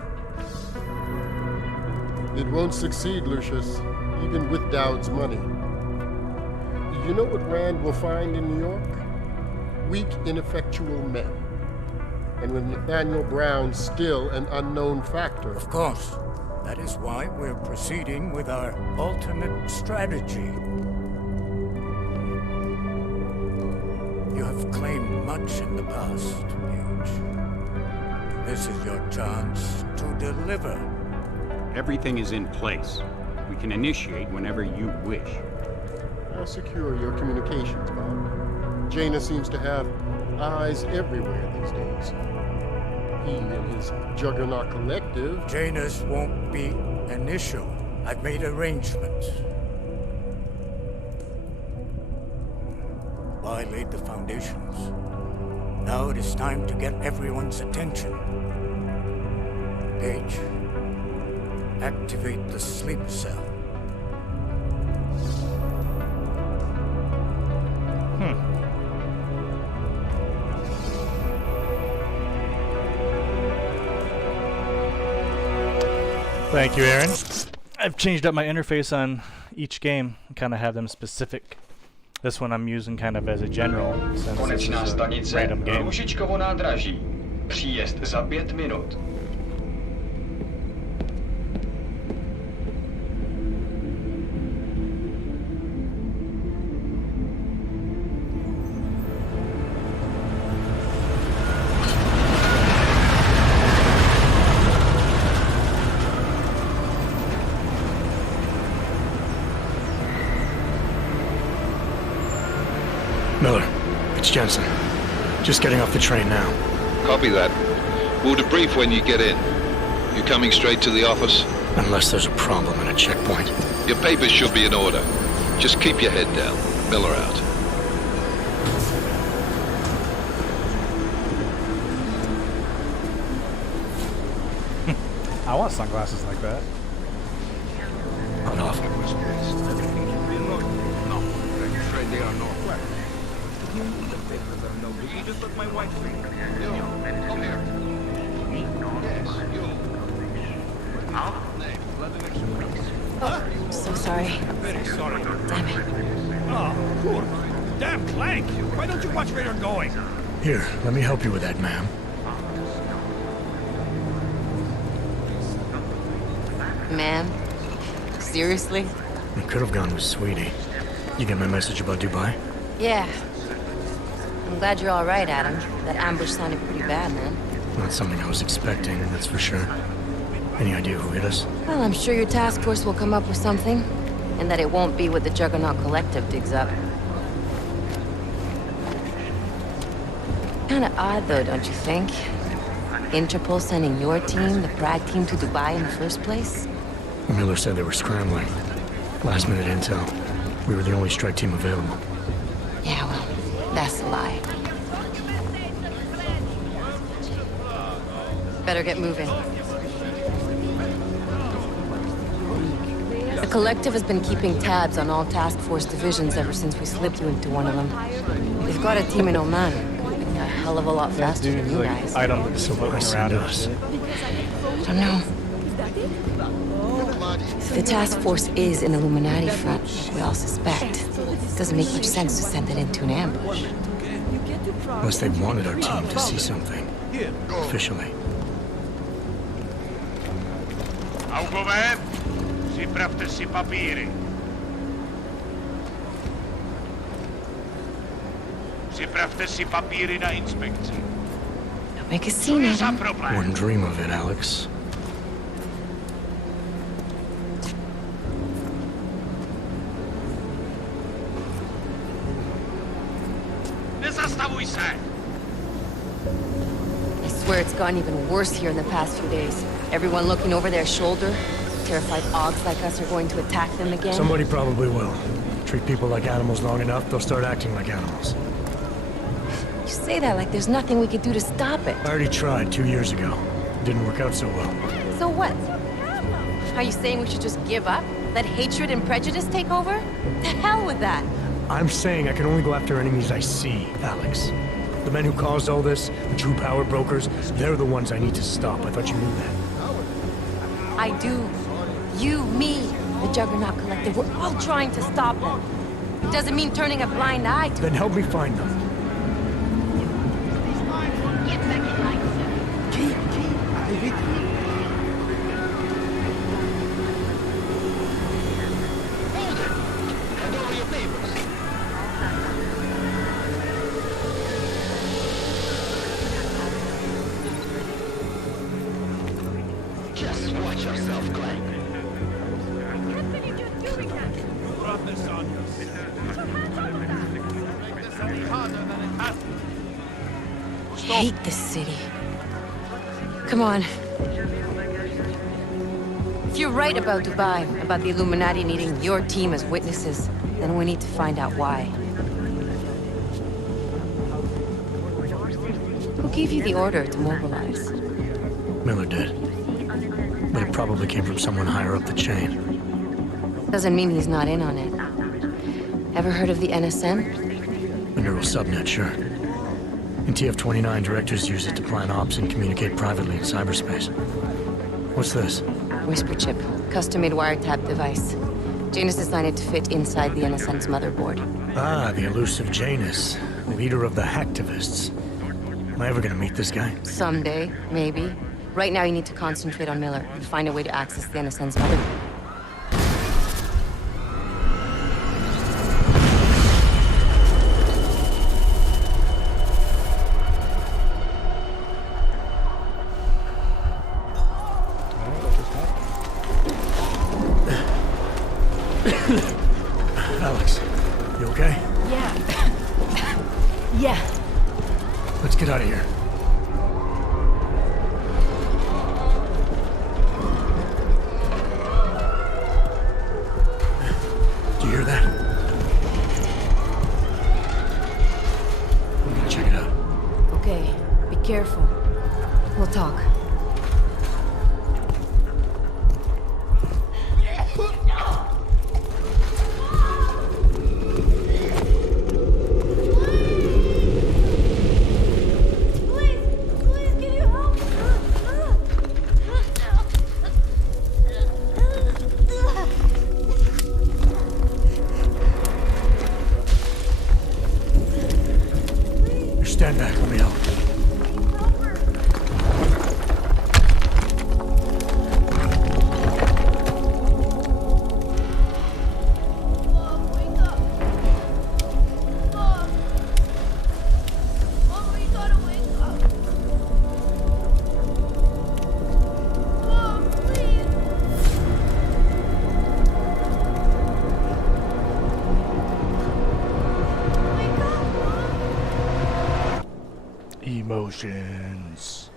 It won't succeed, Lucius, even with Dowd's money. You know what Rand will find in New York? Weak, ineffectual men. And with Nathaniel Brown still an unknown factor. Of course. That is why we're proceeding with our alternate strategy. have claimed much in the past, Paige. This is your chance to deliver. Everything is in place. We can initiate whenever you wish. I'll secure your communications, Bob. Jaina seems to have eyes everywhere these days. He and his Juggernaut Collective... Janus won't be an issue. I've made arrangements. I laid the foundations. Now it is time to get everyone's attention. Paige, activate the sleep cell. Thank you, Aaron. I've changed up my interface on each game and kind of have them specific. This one I'm using kind of as a general, since this is a random game. Růžičkovo nádraží. Příjezd za 5 minut. Miller, it's Jensen. Just getting off the train now. Copy that. We'll debrief when you get in. You coming straight to the office? Unless there's a problem at a checkpoint. Your papers should be in order. Just keep your head down. Miller out. I want sunglasses like that. On off. No, I'm afraid they are not. You just let my wife free. Yo, come here. Yes, you. Name, I'm so sorry. Very sorry. Damn it. Oh, cool. Damn Clank! Why don't you watch where you're going? Here, let me help you with that, ma'am. Ma'am? Seriously? I could have gone with Sweetie. You get my message about Dubai? Yeah. I'm glad you're all right, Adam. That ambush sounded pretty bad, man. Not something I was expecting, that's for sure. Any idea who hit us? Well, I'm sure your task force will come up with something. And that it won't be what the Juggernaut Collective digs up. Kinda odd, though, don't you think? Interpol sending your team, the Prague team, to Dubai in the first place? Miller said they were scrambling. Last minute intel. We were the only strike team available. Yeah, well, that's a lie. Better get moving. The Collective has been keeping tabs on all task force divisions ever since we slipped you into one of them. We've got a team in Oman. A hell of a lot faster than you guys. Items floating around us. I don't know. If the task force is an Illuminati front, we all suspect, it doesn't make much sense to send it into an ambush. Unless they wanted our team to see something. Officially. Augové, připravte si papíry. Připravte si papíry na inspekci. Don't make a scene, Adam. Wouldn't dream of it, Alex. Nezastavuj se! I swear it's gotten even worse here in the past few days. Everyone looking over their shoulder. Terrified Augs like us are going to attack them again. Somebody probably will. Treat people like animals long enough, they'll start acting like animals. You say that like there's nothing we could do to stop it. I already tried 2 years ago. Didn't work out so well. So what? Are you saying we should just give up? Let hatred and prejudice take over? The hell with that! I'm saying I can only go after enemies I see, Alex. The men who caused all this, the true power brokers, they're the ones I need to stop. I thought you knew that. I do. You, me, the Juggernaut Collective, we're all trying to stop them. It doesn't mean turning a blind eye to Then help me find them. Watch yourself, Clank. Rub this on I hate this city. Come on. If you're right about Dubai, about the Illuminati needing your team as witnesses, then we need to find out why. Who gave you the order to mobilize? Miller did. But it probably came from someone higher up the chain. Doesn't mean he's not in on it. Ever heard of the NSM? The neural subnet, sure. In TF-29, directors use it to plan ops and communicate privately in cyberspace. What's this? Whisper chip. Custom-made wiretap device. Janus designed it to fit inside the NSM's motherboard. Ah, the elusive Janus. Leader of the hacktivists. Am I ever gonna meet this guy? Someday, maybe. Right now you need to concentrate on Miller and find a way to access the NSM's motherboard. Alex, you okay? Yeah. Yeah. Let's get out of here. Do you hear that? I'm gonna check it out. Okay, be careful. We'll talk. Stand back, let me help. Emotions.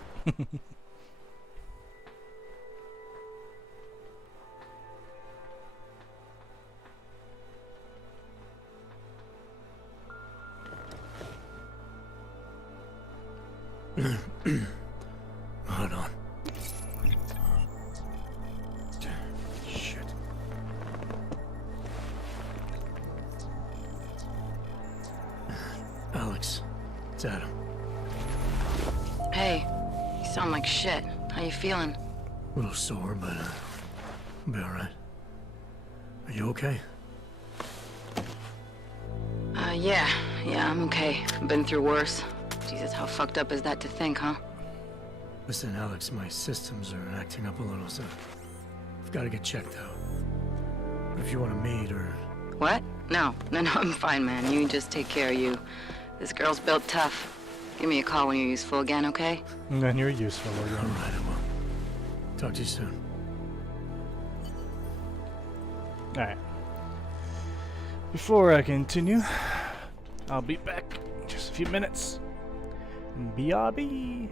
Hold on. Shit. Alex, it's Adam. Hey, you sound like shit. How you feeling? A little sore, but I'll be all right. Are you okay? Yeah, I'm okay. I've been through worse. Jesus, how fucked up is that to think, huh? Listen, Alex, my systems are acting up a little, so I've got to get checked out. But if you want to meet or... What? No, I'm fine, man. You just take care of you. This girl's built tough. Give me a call when you're useful again, okay? And then you're useful again. All right, I will. Talk to you soon. Alright. Before I continue, I'll be back in just a few minutes. BRB.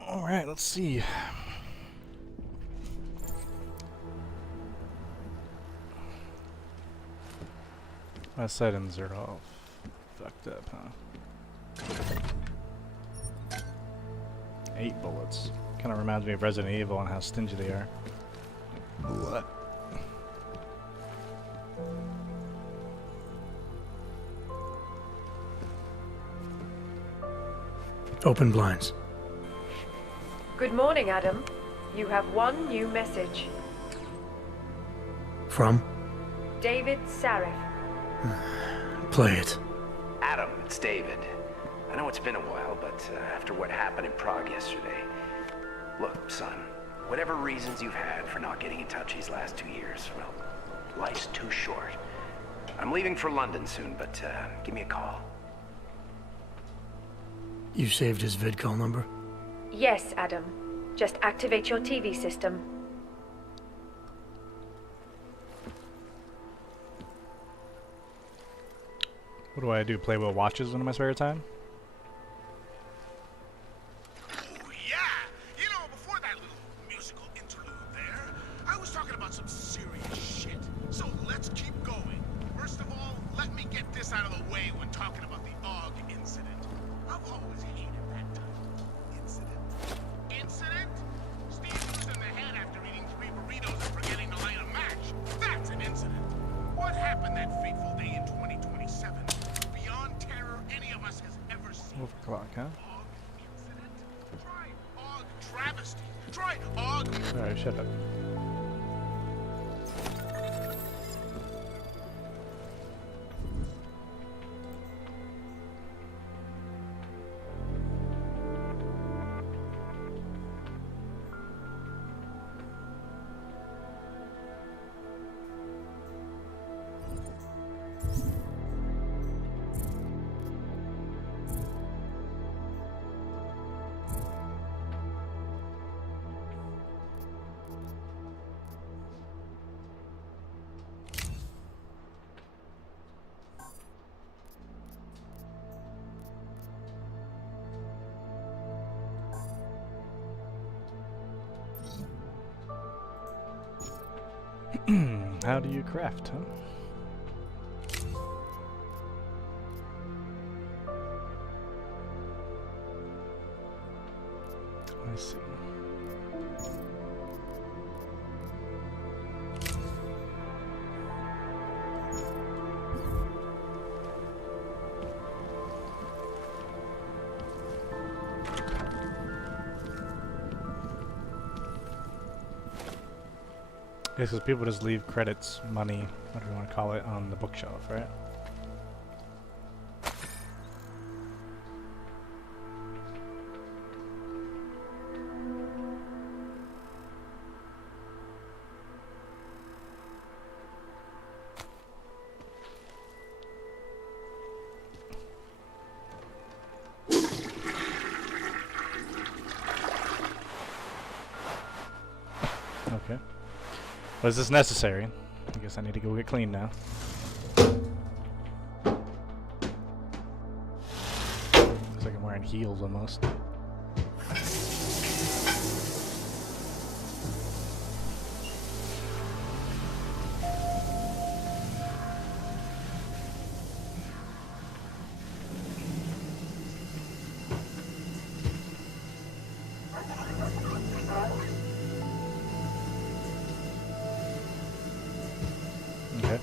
Alright, let's see. My settings are all fucked up, huh? 8 bullets. Kind of reminds me of Resident Evil and how stingy they are. What? Open blinds. Good morning, Adam. You have one new message. From? David Sarif. Play it. Adam, it's David. I know it's been a while, but after what happened in Prague yesterday... Look, son, whatever reasons you've had for not getting in touch these last 2 years, well, life's too short. I'm leaving for London soon, but give me a call. You saved his vidcall number? Yes, Adam. Just activate your TV system. What do I do? Play with watches in my spare time? Overclock, huh? Alright, shut up. How do you craft, huh? I see. I guess because people just leave credits, money, whatever you want to call it, on the bookshelf, right? Okay. Was this necessary? I guess I need to go get clean now. Looks like I'm wearing heels almost. Okay.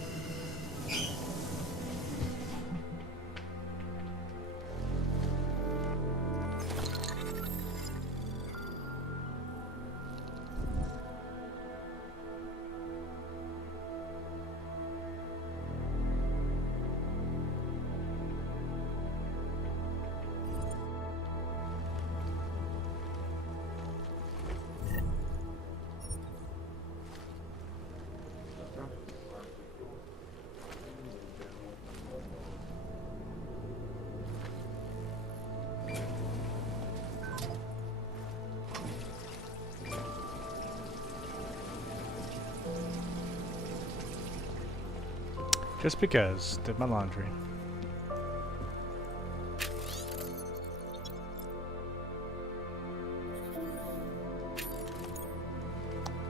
Just because. Did my laundry.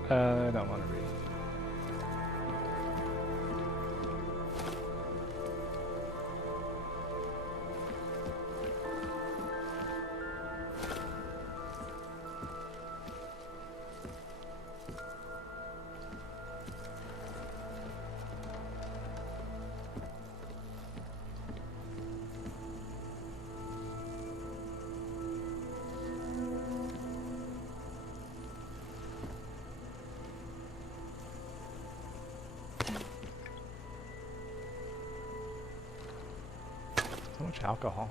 I don't want to read. So much alcohol.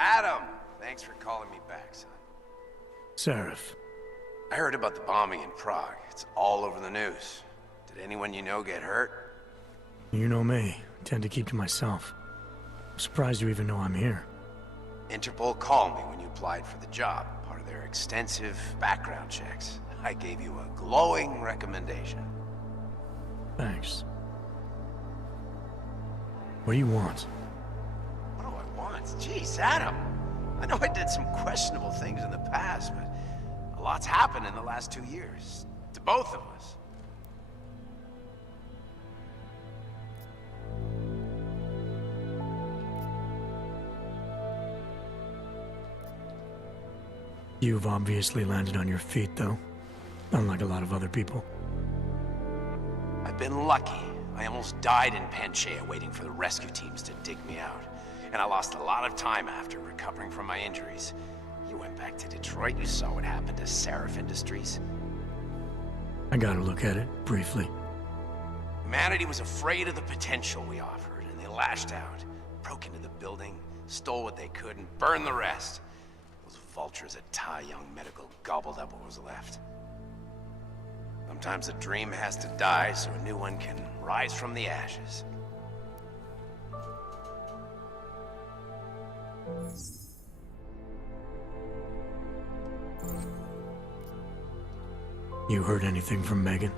Adam! Thanks for calling me back, son. Seraph. I heard about the bombing in Prague. It's all over the news. Did anyone you know get hurt? You know me. I tend to keep to myself. I'm surprised you even know I'm here. Interpol called me when you applied for the job, part of their extensive background checks. I gave you a glowing recommendation. Thanks. What do you want? What do I want? Jeez, Adam. I know I did some questionable things in the past, but a lot's happened in the last 2 years. To both of us. You've obviously landed on your feet, though. Unlike a lot of other people. I've been lucky. I almost died in Panchea waiting for the rescue teams to dig me out. And I lost a lot of time after recovering from my injuries. You went back to Detroit, you saw what happened to Seraph Industries. I got a look at it, briefly. Humanity was afraid of the potential we offered, and they lashed out. Broke into the building, stole what they could, and burned the rest. Those vultures at Tai Young Medical gobbled up what was left. Sometimes a dream has to die so a new one can rise from the ashes. You heard anything from Megan?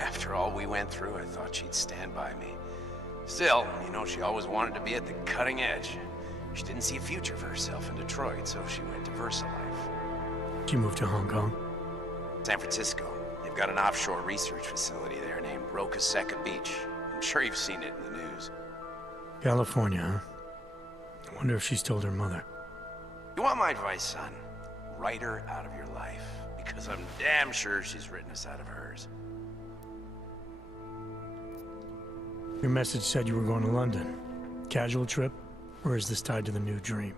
After all we went through, I thought she'd stand by me. Still, you know, she always wanted to be at the cutting edge. She didn't see a future for herself in Detroit, so she went to VersaLife. She moved to Hong Kong? San Francisco. They've got an offshore research facility there named Roca Seca Beach. I'm sure you've seen it in the news. California, huh? I wonder if she's told her mother. You want my advice, son? Write her out of your life. Because I'm damn sure she's written us out of hers. Your message said you were going to London. Casual trip? Or is this tied to the new dream?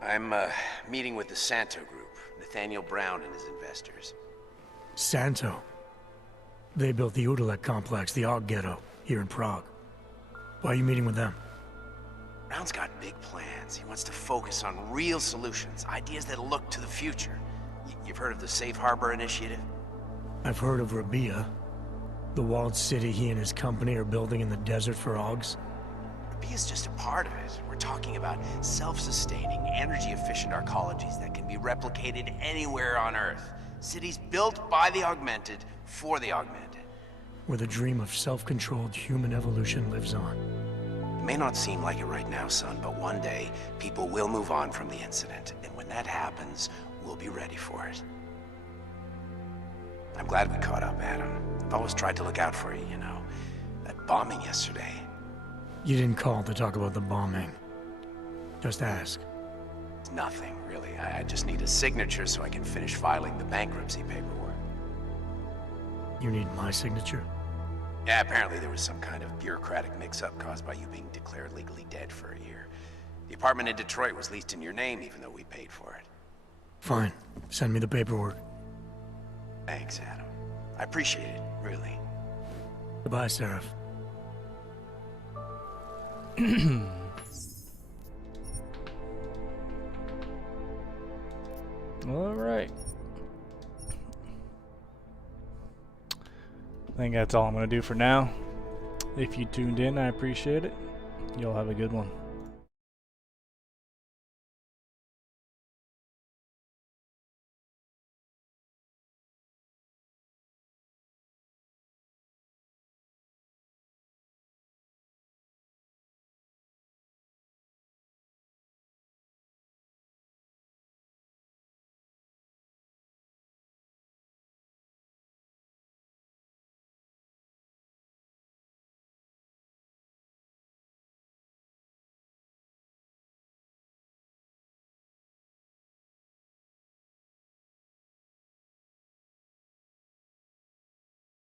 I'm, meeting with the Santo Group, Nathaniel Brown and his investors. Santo? They built the Udalek complex, the Og Ghetto, here in Prague. Why are you meeting with them? Brown's got big plans. He wants to focus on real solutions, ideas that look to the future. You've heard of the Safe Harbor Initiative? I've heard of Rabia, the walled city he and his company are building in the desert for Augs. Rabia's just a part of it. We're talking about self-sustaining, energy-efficient arcologies that can be replicated anywhere on Earth. Cities built by the augmented, for the augmented. Where the dream of self-controlled human evolution lives on. It may not seem like it right now, son, but one day, people will move on from the incident. And when that happens, we'll be ready for it. I'm glad we caught up, Adam. I've always tried to look out for you, you know. That bombing yesterday. You didn't call to talk about the bombing. Just ask. It's nothing, really. I just need a signature so I can finish filing the bankruptcy paperwork. You need my signature? Yeah, apparently there was some kind of bureaucratic mix-up caused by you being declared legally dead for a year. The apartment in Detroit was leased in your name, even though we paid for it. Fine. Send me the paperwork. Thanks, Adam. I appreciate it, really. Goodbye, Seraph. All right. I think that's all I'm going to do for now. If you tuned in, I appreciate it. Y'all have a good one.